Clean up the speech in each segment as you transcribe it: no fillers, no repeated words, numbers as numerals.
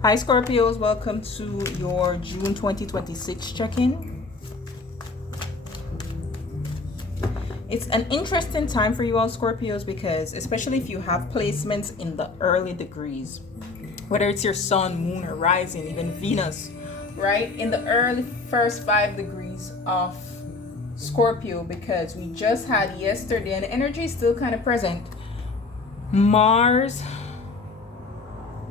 Hi Scorpios, welcome to your June 2026 check-in. It's an interesting time for you all Scorpios because especially if you have placements in the early degrees, whether it's your sun, moon, or rising, even Venus, right? In the early first 5 degrees of Scorpio, because we just had yesterday and the energy is still kind of present. Mars,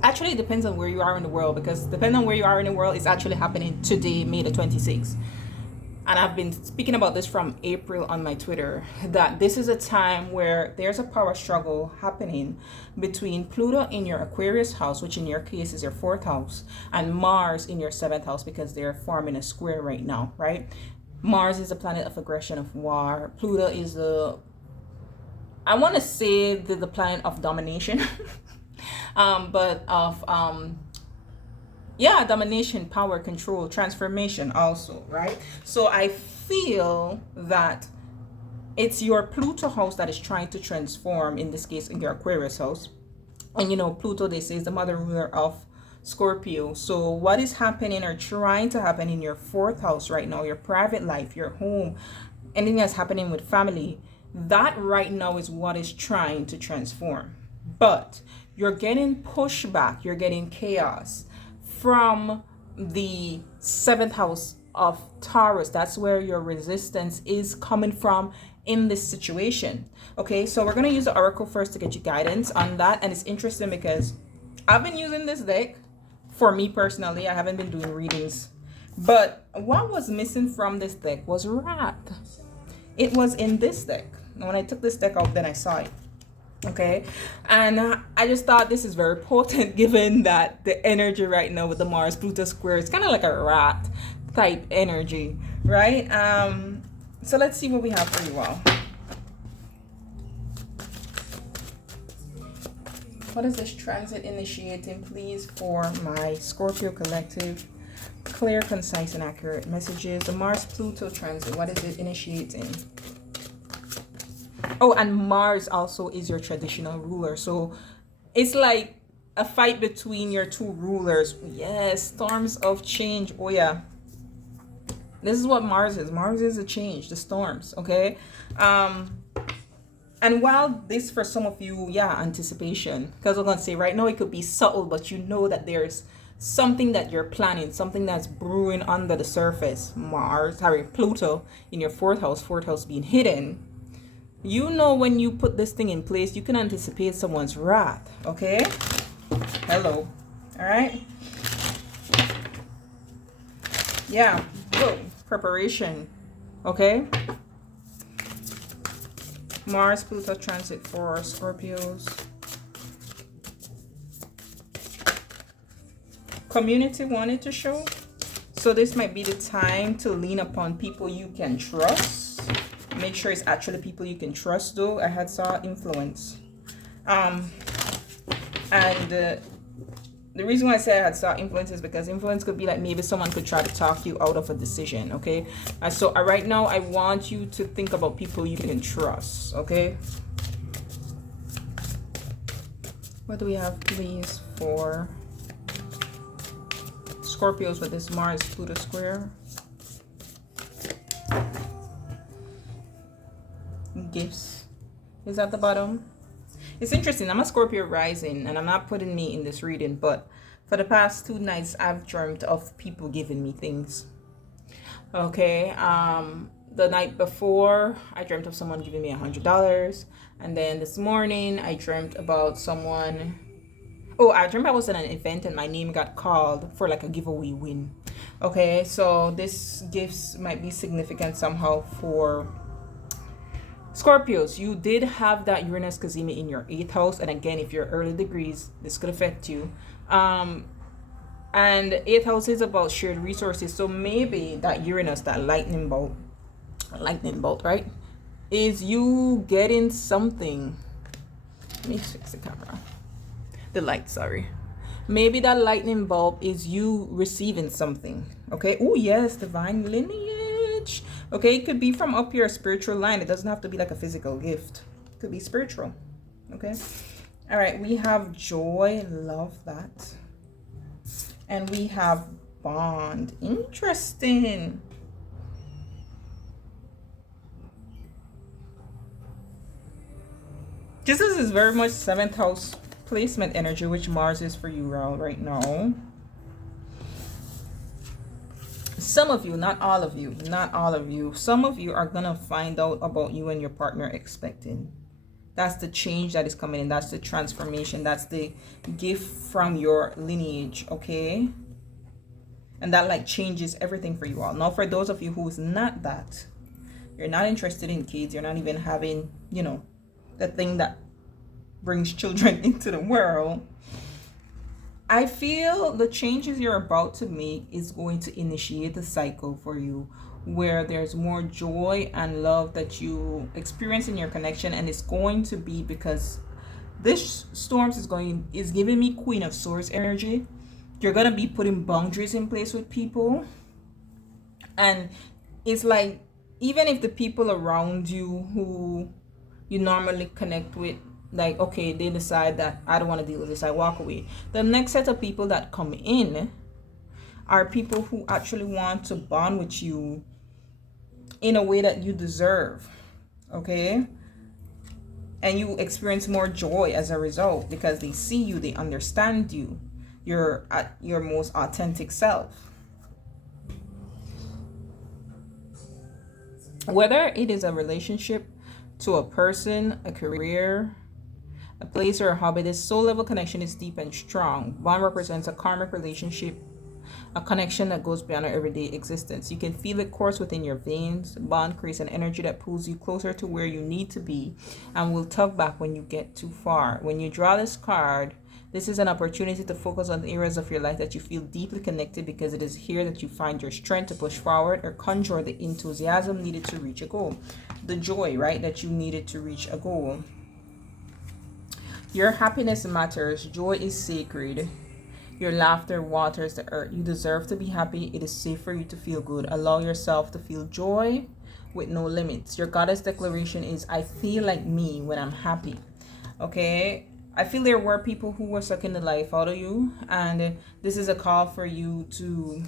actually it depends on where you are in the world, because depending on where you are in the world, it's actually happening today, May the 26th. And I've been speaking about this from April on my Twitter, that this is a time where there's a power struggle happening between Pluto in your Aquarius house, which in your case is your 4th house, and Mars in your 7th house, because they're forming a square right now, right? Mars is a planet of aggression, of war. Pluto is I want to say the planet of domination, but of domination, power, control, transformation also, right? So I feel that it's your Pluto house that is trying to transform, in this case in your Aquarius house. And Pluto, they say, is the mother ruler of Scorpio. So what is happening or trying to happen in your 4th house right now, your private life, your home, anything that's happening with family, that right now is what is trying to transform. But you're getting pushback, you're getting chaos from the 7th house of Taurus. That's where your resistance is coming from in this situation. Okay, so we're going to use the oracle first to get you guidance on that. And it's interesting because I've been using this deck for me personally. I haven't been doing readings, but what was missing from this deck was wrath. It was in this deck. When I took this deck out, then I saw it. Okay, and I just thought this is very potent, given that the energy right now with the Mars Pluto square is kind of like a rat type energy, right? So let's see what we have for you all. What is this transit initiating, please, for my Scorpio collective? Clear, concise, and accurate messages. The Mars Pluto transit, what is it initiating? Oh, and Mars also is your traditional ruler. So it's like a fight between your two rulers. Yes, storms of change. Oh, yeah. This is what Mars is. Mars is a change, the storms, okay? And while this, for some of you, anticipation. Because I'm going to say right now it could be subtle, but you know that there's something that you're planning, something that's brewing under the surface. Pluto in your 4th house being hidden. You know, when you put this thing in place, you can anticipate someone's wrath, okay? Hello. All right? Yeah. Boom. Preparation. Okay? Mars Pluto transit for Scorpios. Community wanted to show. So this might be the time to lean upon people you can trust. Make sure it's actually people you can trust, though. I had saw influence. The reason why I say I had saw influence is because influence could be like maybe someone could try to talk you out of a decision, okay? So right now I want you to think about people you can trust, okay? What do we have, please, for Scorpios with this Mars Pluto square? Gifts is at the bottom. It's interesting. I'm a Scorpio rising, and I'm not putting me in this reading, but for the past 2 nights I've dreamt of people giving me things. Okay, the night before I dreamt of someone giving me $100, and then this morning I dreamt about someone. I dreamt I was at an event and my name got called for like a giveaway win. Okay, so this gifts might be significant somehow for Scorpios. You did have that Uranus Cazimi in your 8th house, and again, if you're early degrees, this could affect you. And 8th house is about shared resources, so maybe that Uranus, that lightning bolt, right, is you getting something. Let me fix the camera. The light, sorry. Maybe that lightning bulb is you receiving something. Okay. Oh yes, divine lineage. Okay, it could be from up your spiritual line. It doesn't have to be like a physical gift. It could be spiritual. Okay. All right, we have joy. Love that. And we have bond. Interesting. This is very much 7th house placement energy, which Mars is for you right now. Some of you, not all of you, not all of you, some of you are gonna find out about you and your partner expecting. That's the change that is coming in. That's the transformation. That's the gift from your lineage, okay? And that like changes everything for you all. Now, for those of you who is not that, you're not interested in kids, you're not even having, you know, the thing that brings children into the world, I feel the changes you're about to make is going to initiate a cycle for you where there's more joy and love that you experience in your connection. And it's going to be because this storms is giving me Queen of Swords energy. You're going to be putting boundaries in place with people. And it's like, even if the people around you who you normally connect with, like, okay, they decide that I don't want to deal with this, I walk away. The next set of people that come in are people who actually want to bond with you in a way that you deserve, okay? And you experience more joy as a result because they see you, they understand you. You're at your most authentic self. Whether it is a relationship to a person, a career, a place, or a hobby, this soul level connection is deep and strong. Bond represents a karmic relationship, a connection that goes beyond our everyday existence. You can feel it course within your veins. Bond creates an energy that pulls you closer to where you need to be and will tug back when you get too far. When you draw this card, this is an opportunity to focus on the areas of your life that you feel deeply connected, because it is here that you find your strength to push forward or conjure the enthusiasm needed to reach a goal. The joy, right, that you needed to reach a goal. Your happiness matters. Joy is sacred. Your laughter waters the earth. You deserve to be happy. It is safe for you to feel good. Allow yourself to feel joy with no limits. Your goddess declaration is, I feel like me when I'm happy. Okay? I feel there were people who were sucking the life out of you, and this is a call for you to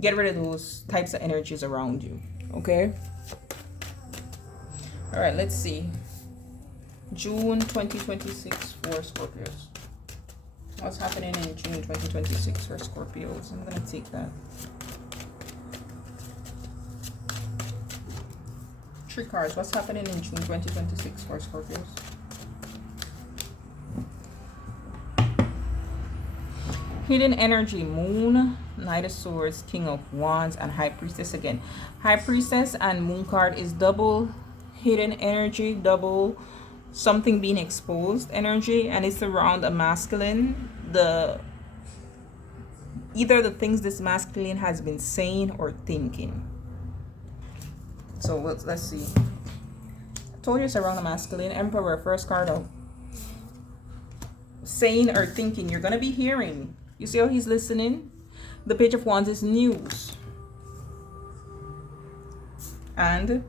get rid of those types of energies around you. Okay? All right, let's see. June 2026 for Scorpios. What's happening in June 2026 for Scorpios? I'm going to take that. 3 cards. What's happening in June 2026 for Scorpios? Hidden energy, Moon, Knight of Swords, King of Wands, and High Priestess again. High Priestess and Moon card is double hidden energy, double something being exposed energy, and it's around a masculine. Either the things this masculine has been saying or thinking. So let's see. I told you it's around a masculine. Emperor, first card out. Saying or thinking, you're gonna be hearing. You see how he's listening? The Page of Wands is news. And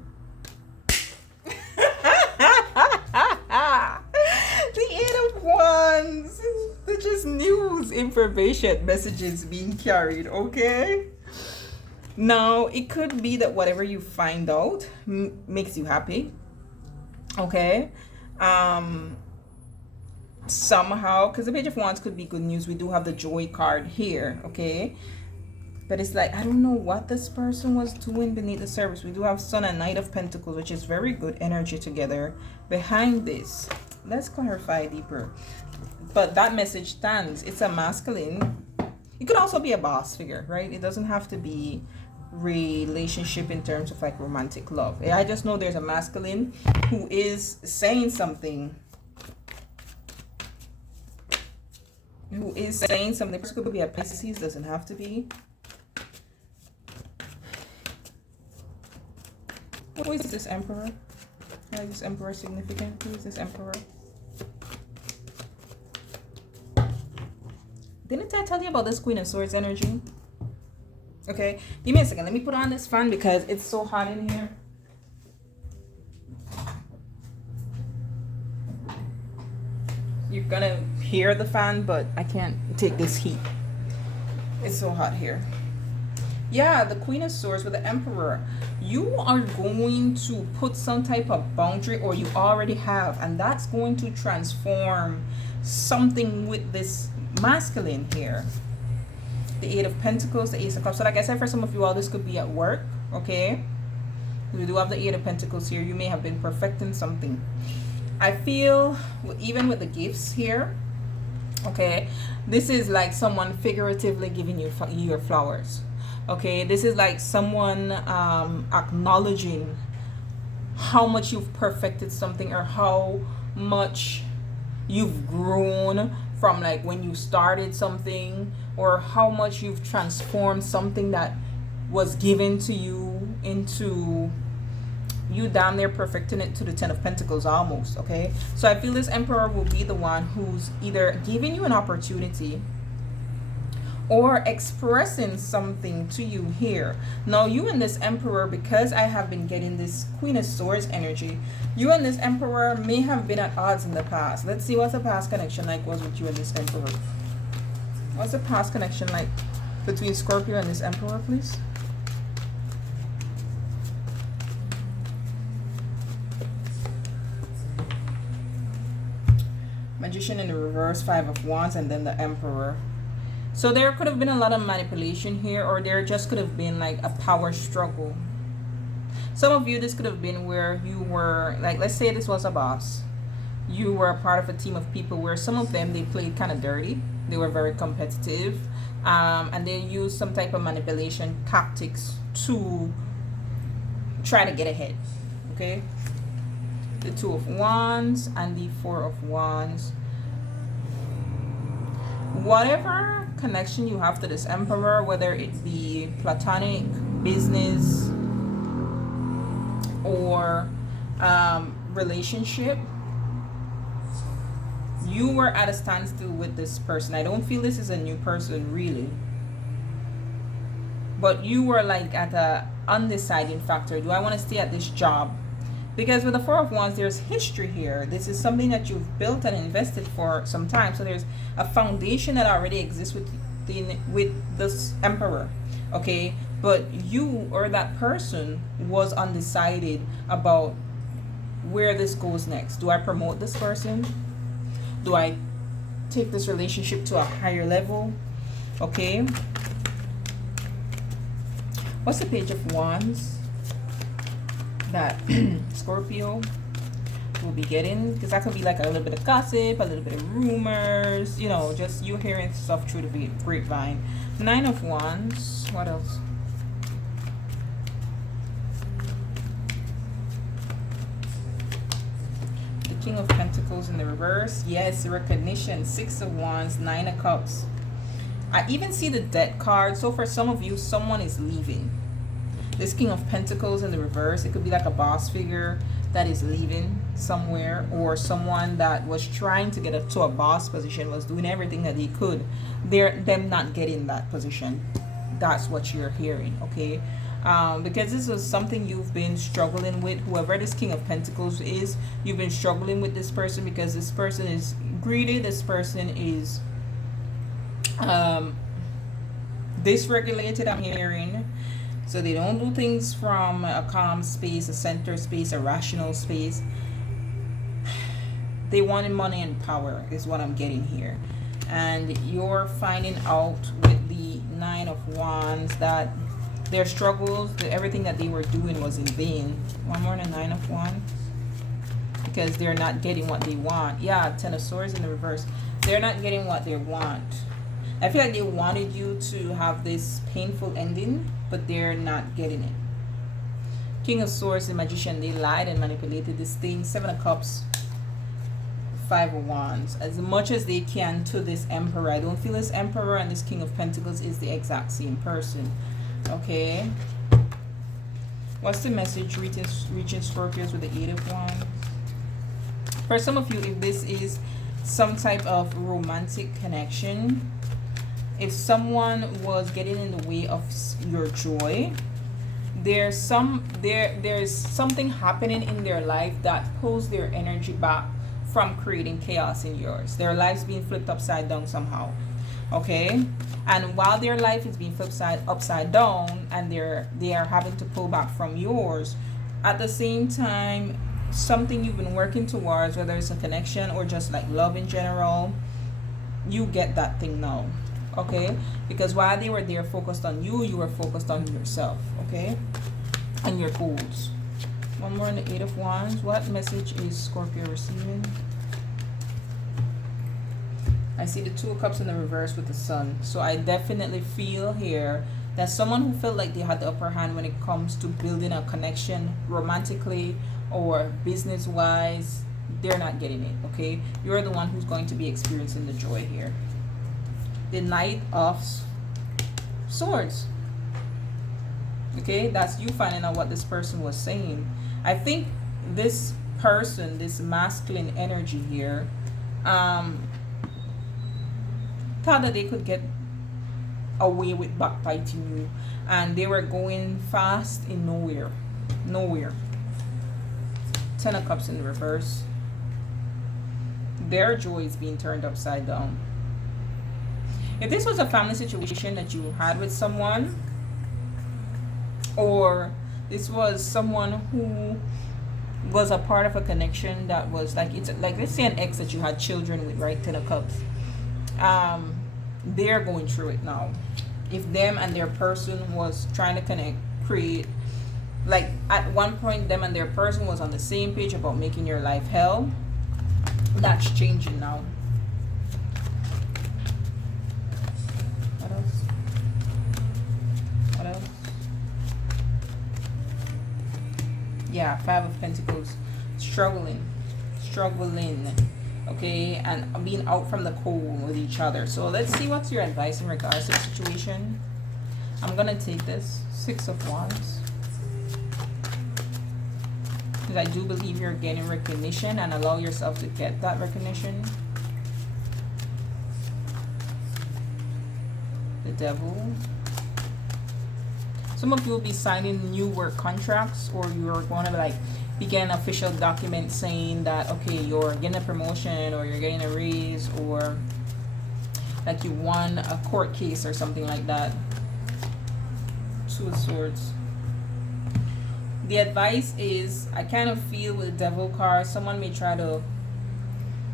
the Eight of Wands. They're just news, information, messages being carried, okay? Now, it could be that whatever you find out makes you happy, okay? Somehow, because the Page of Wands could be good news. We do have the Joy card here, okay? But it's like, I don't know what this person was doing beneath the surface. We do have Sun and Knight of Pentacles, which is very good energy together behind this. Let's clarify deeper. But that message stands. It's a masculine. It could also be a boss figure, right? It doesn't have to be relationship in terms of like romantic love. I just know there's a masculine who is saying something. This could be a Pisces, doesn't have to be. Who is this Emperor? Why is this Emperor significant? Who is this Emperor? Didn't I tell you about this Queen of Swords energy? Okay, give me a second. Let me put on this fan because it's so hot in here. You're gonna hear the fan, but I can't take this heat. It's so hot here. Yeah, the Queen of Swords with the Emperor. You are going to put some type of boundary, or you already have, and that's going to transform something with this masculine here. The Eight of Pentacles, the Ace of Cups. So like I said, for some of you all, this could be at work, okay? We do have the Eight of Pentacles here. You may have been perfecting something. I feel, even with the gifts here, okay, this is like someone figuratively giving you your flowers. Okay, this is like someone acknowledging how much you've perfected something, or how much you've grown from like when you started something, or how much you've transformed something that was given to you into you damn near perfecting it to the Ten of Pentacles almost. Okay, so I feel this Emperor will be the one who's either giving you an opportunity or expressing something to you here. Now you and this Emperor, because I have been getting this Queen of Swords energy, you and this Emperor may have been at odds in the past. Let's see what the past connection like was with you and this Emperor. What's the past connection like between Scorpio and this Emperor, please? Magician in the reverse, Five of Wands, and then the Emperor. So there could have been a lot of manipulation here, or there just could have been like a power struggle. Some of you, this could have been where you were, like, let's say this was a boss. You were a part of a team of people where some of them, they played kind of dirty. They were very competitive. And they used some type of manipulation tactics to try to get ahead. Okay? The Two of Wands and the Four of Wands. Whatever connection you have to this Emperor, whether it be platonic, business, or relationship, you were at a standstill with this person. I don't feel this is a new person really, but you were like at a undeciding factor. Do I want to stay at this job? Because with the Four of Wands, there's history here. This is something that you've built and invested for some time. So there's a foundation that already exists with this Emperor. Okay? But you or that person was undecided about where this goes next. Do I promote this person? Do I take this relationship to a higher level? Okay? What's the Page of Wands that Scorpio will be getting? Because that could be like a little bit of gossip, a little bit of rumors, you know, just you hearing stuff through the grapevine. Nine of Wands. What else? The King of Pentacles in the reverse. Yes, recognition. Six of Wands. Nine of Cups. I even see the Death card. So for some of you, someone is leaving. This King of Pentacles in the reverse, it could be like a boss figure that is leaving somewhere, or someone that was trying to get to a boss position, was doing everything that he could. Them not getting that position. That's what you're hearing, okay? Because this was something you've been struggling with. Whoever this King of Pentacles is, you've been struggling with this person because this person is greedy. This person is dysregulated, I'm hearing. So they don't do things from a calm space, a center space, a rational space. They wanted money and power is what I'm getting here. And you're finding out with the Nine of Wands that their struggles, everything that they were doing was in vain. One more than Nine of Wands. Because they're not getting what they want. Yeah, Ten of Swords in the reverse. They're not getting what they want. I feel like they wanted you to have this painful ending, but they're not getting it. King of Swords, the Magician, they lied and manipulated this thing. Seven of Cups, Five of Wands. As much as they can to this Emperor. I don't feel this Emperor and this King of Pentacles is the exact same person. Okay. What's the message reaching Scorpios with the Eight of Wands? For some of you, if this is some type of romantic connection, if someone was getting in the way of your joy, there's something happening in their life that pulls their energy back from creating chaos in yours. Their life's being flipped upside down somehow. Okay, and while their life is being flipped upside down, and they are having to pull back from yours, at the same time, something you've been working towards, whether it's a connection or just like love in general, you get that thing now. Okay, because while they were there focused on you, you were focused on yourself. Okay, and your goals. One more in the Eight of Wands. What message is Scorpio receiving? I see the Two of Cups in the reverse with the Sun. So I definitely feel here that someone who felt like they had the upper hand when it comes to building a connection romantically or business wise, they're not getting it. Okay, you're the one who's going to be experiencing the joy here. The Knight of Swords. Okay, that's you finding out what this person was saying. I think this person, this masculine energy here, thought that they could get away with backbiting you, and they were going fast in nowhere. Ten of Cups in the reverse. Their joy is being turned upside down. If this was a family situation that you had with someone, or this was someone who was a part of a connection that was like, it's like, let's say an ex that you had children with, right? Ten of Cups. They're going through it now. If them and their person was trying to connect, create, like at one point them and their person was on the same page about making your life hell, that's changing now. What else? What else? Yeah, Five of Pentacles. Struggling. Okay, and being out from the cold with each other. So let's see what's your advice in regards to the situation. I'm gonna take this Six of Wands, because I do believe you're getting recognition, and allow yourself to get that recognition. The Devil. Some of you will be signing new work contracts, or you're going to like begin an official document saying that, okay, you're getting a promotion, or you're getting a raise, or like you won a court case or something like that. Two of Swords. The advice is, I kind of feel with the Devil card, someone may try to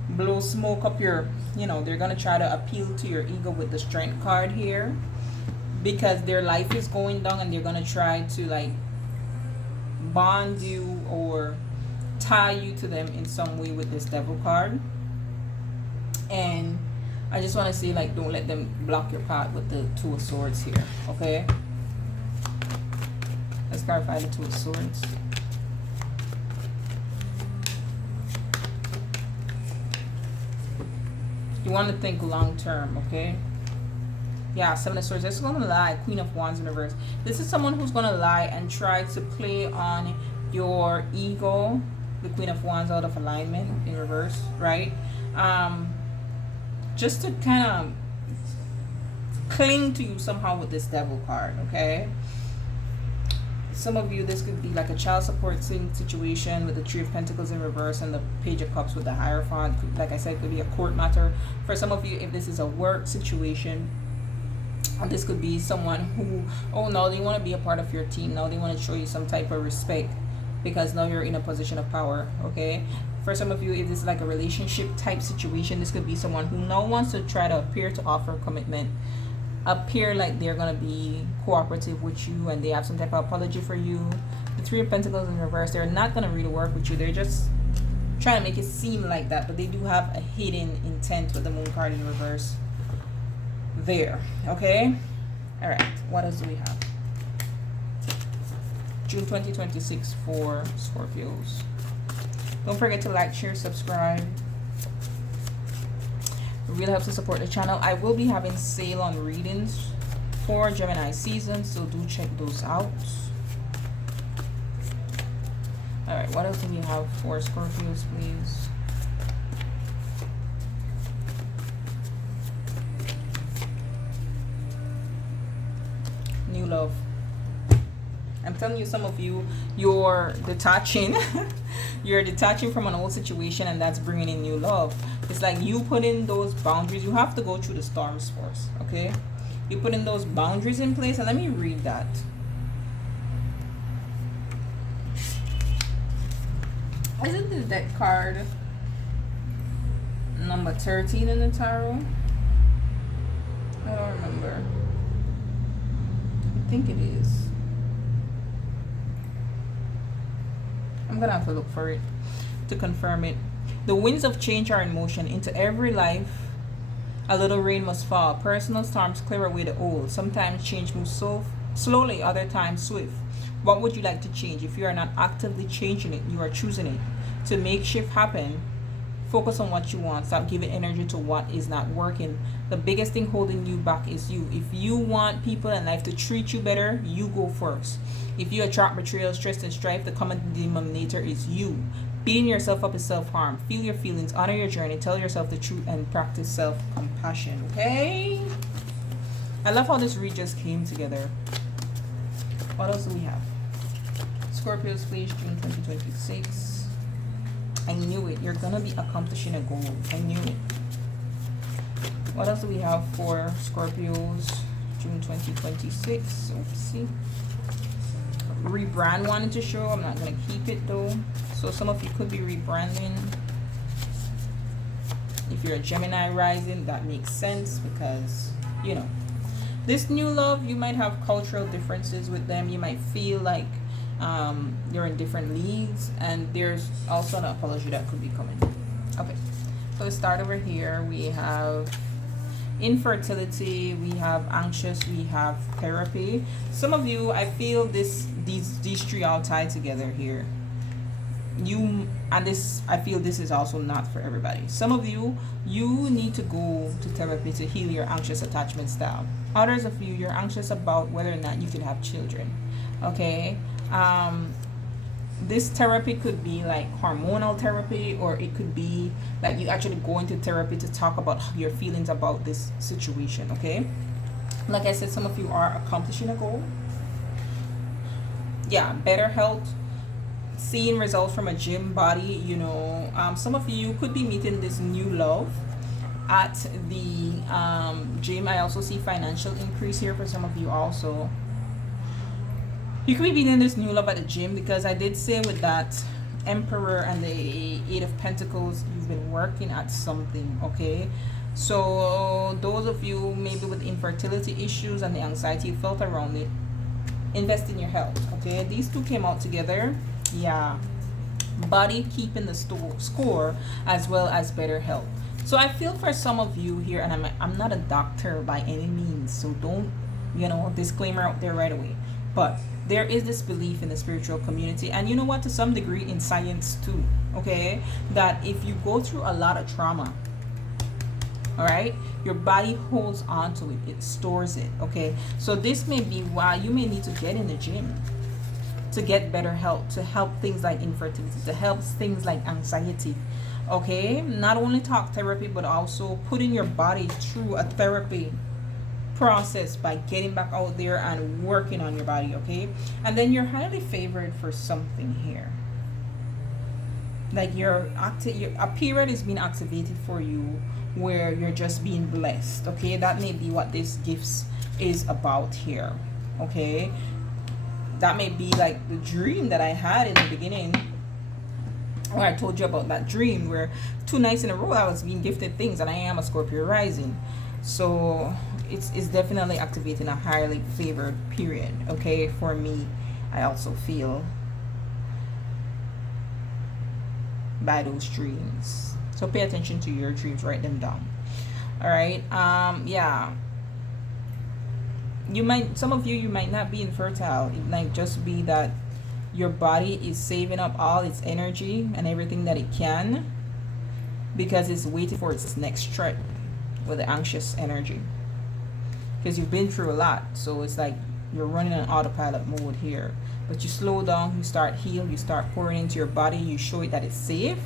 blow smoke up your, they're going to try to appeal to your ego with the Strength card here, because their life is going down, and they're going to try to like bond you or tie you to them in some way with this Devil card. And I just want to say, like, don't let them block your path with the Two of Swords here. Okay, let's clarify the Two of Swords. You want to think long term. Okay, yeah, Seven of Swords. This is going to lie. Queen of Wands in reverse. This is someone who's going to lie and try to play on your ego. The Queen of Wands out of alignment in reverse, right? Just to kind of cling to you somehow with this Devil card, okay? Some of you, this could be like a child support situation with the Three of Pentacles in reverse and the Page of Cups with the Hierophant. Like I said, it could be a court matter. For some of you, if this is a work situation, and this could be someone who, oh no, they want to be a part of your team. Now they want to show you some type of respect, because now you're in a position of power, okay? For some of you, if this is like a relationship type situation, this could be someone who now wants to try to appear to offer commitment, appear like they're going to be cooperative with you, and they have some type of apology for you. The Three of Pentacles in reverse, they're not going to really work with you. They're just trying to make it seem like that, but they do have a hidden intent with the Moon card in reverse there, okay? All right, what else do we have? June 2026 for Scorpios. Don't forget to like, share, subscribe. It really helps to support the channel. I will be having sale on readings for Gemini season, so do check those out. All right, what else do we have for Scorpios, please? New love. telling you, some of you, you're detaching. You're detaching from an old situation, and that's bringing in new love. It's like you put in those boundaries. You have to go through the storms first, okay? You put in those boundaries in place, and let me read that. Isn't this deck card number 13 in the tarot? I don't remember. I think it is. I'm gonna have to look for it to confirm it. The winds of change are in motion. Into every life a little rain must fall. Personal storms clear away the old. Sometimes change moves so slowly, other times swift. What would you like to change? If you are not actively changing it, you are choosing it. To make shift happen, focus on what you want. Stop giving energy to what is not working. The biggest thing holding you back is you. If you want people in life to treat you better, you go first. If you attract betrayal, stress, and strife, the common denominator is you. Beating yourself up is self-harm. Feel your feelings, honor your journey, tell yourself the truth, and practice self-compassion. Okay? I love how this read just came together. What else do we have? Scorpio's place, June 2026. I knew it. You're gonna be accomplishing a goal. I knew it. What else do we have for Scorpios, June 2026? Oopsie. Rebrand wanted to show. I'm not gonna keep it though. So some of you could be rebranding. If you're a Gemini rising, that makes sense because, you know, this new love, you might have cultural differences with them. You might feel like you're in different leagues, and there's also an apology that could be coming. Okay, so let's start over here. We have infertility, we have anxious, we have therapy. Some of you, I feel these three all tied together here. I feel this is also not for everybody. Some of you need to go to therapy to heal your anxious attachment style. Others of you, you're anxious about whether or not you can have children. Okay, this therapy could be like hormonal therapy, or it could be like you actually go into therapy to talk about your feelings about this situation. Okay, like I said, some of you are accomplishing a goal. Yeah, better health, seeing results from a gym body, you know. Some of you could be meeting this new love at the gym. I also see financial increase here for some of you also. You could be meeting this new love at the gym, because I did say with that Emperor and the Eight of Pentacles, you've been working at something. Okay, so those of you maybe with infertility issues and the anxiety you felt around it, invest in your health. Okay, these two came out together. Yeah, body keeping the score as well as better health. So I feel for some of you here, and I'm not a doctor by any means, so don't, you know, disclaimer out there right away, but there is this belief in the spiritual community, and you know what, to some degree in science too, okay, that if you go through a lot of trauma, all right, your body holds on to it, it stores it. Okay, so this may be why you may need to get in the gym to get better health, to help things like infertility, to help things like anxiety. Okay, not only talk therapy, but also putting your body through a therapy process by getting back out there and working on your body. Okay, and then you're highly favored for something here, like a period is being activated for you where you're just being blessed. Okay, that may be what this gifts is about here. Okay, that may be like the dream that I had in the beginning, where I told you about that dream where 2 nights in a row I was being gifted things, and I am a Scorpio rising. So it's definitely activating a highly favored period. Okay, for me, I also feel by those dreams. So pay attention to your dreams, write them down. All right. Yeah, some of you might not be infertile. It might just be that your body is saving up all its energy and everything that it can, because it's waiting for its next strike with the anxious energy, because you've been through a lot. So it's like you're running on autopilot mode here, but you slow down, you start heal, you start pouring into your body, you show it that it's safe,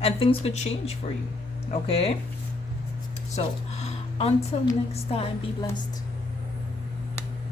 and things could change for you. Okay, so until next time, be blessed.